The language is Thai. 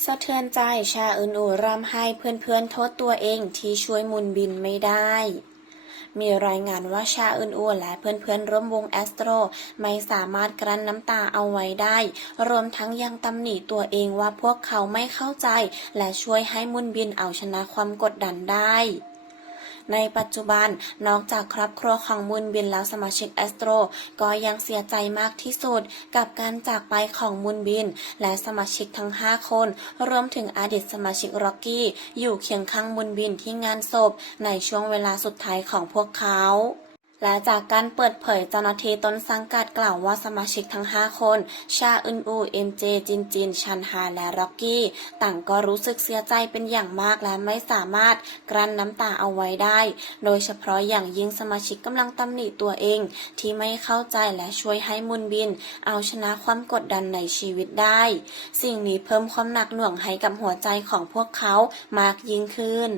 สะเทือนใจชาอึนอูร่ำให้เพื่อนๆโทษตัวเองที่ช่วยมุนบินไม่ได้ มีรายงานว่าชาอึนอูและเพื่อนๆร่วมวงแอสโตรไม่สามารถกลั้นน้ำตาเอาไว้ได้ รวมทั้งยังตำหนิตัวเองว่าพวกเขาไม่เข้าใจ และช่วยให้มุนบินเอาชนะความกดดันได้ ในปัจจุบันนอกจากครอบครัวของมุนบินแล้วสมาชิกแอสโตรก็ยังเสียใจมากที่สุด กับการจากไปของมุนบิน และสมาชิกทั้ง 5 คน รวมถึงอดีตสมาชิกร็อกกี้ อยู่เคียงข้างมุนบินที่งานศพ ในช่วงเวลาสุดท้ายของพวกเขา และจากการเปิดเผยเจ้าหน้าที่ต้นสังกัดกล่าวว่าสมาชิกทั้ง 5 คน ชาอึนอู เอ็มเจ จินจิน ชันฮา และร็อกกี้ ต่างก็รู้สึกเสียใจเป็นอย่างมากและไม่สามารถกลั้นน้ำตาเอาไว้ได้ โดยเฉพาะอย่างยิ่งสมาชิกกำลังตำหนิตัวเอง ที่ไม่เข้าใจและช่วยให้มุนบิน เอาชนะความกดดันในชีวิตได้ สิ่งนี้เพิ่มความหนักหน่วงให้กับหัวใจของพวกเขามากยิ่งขึ้น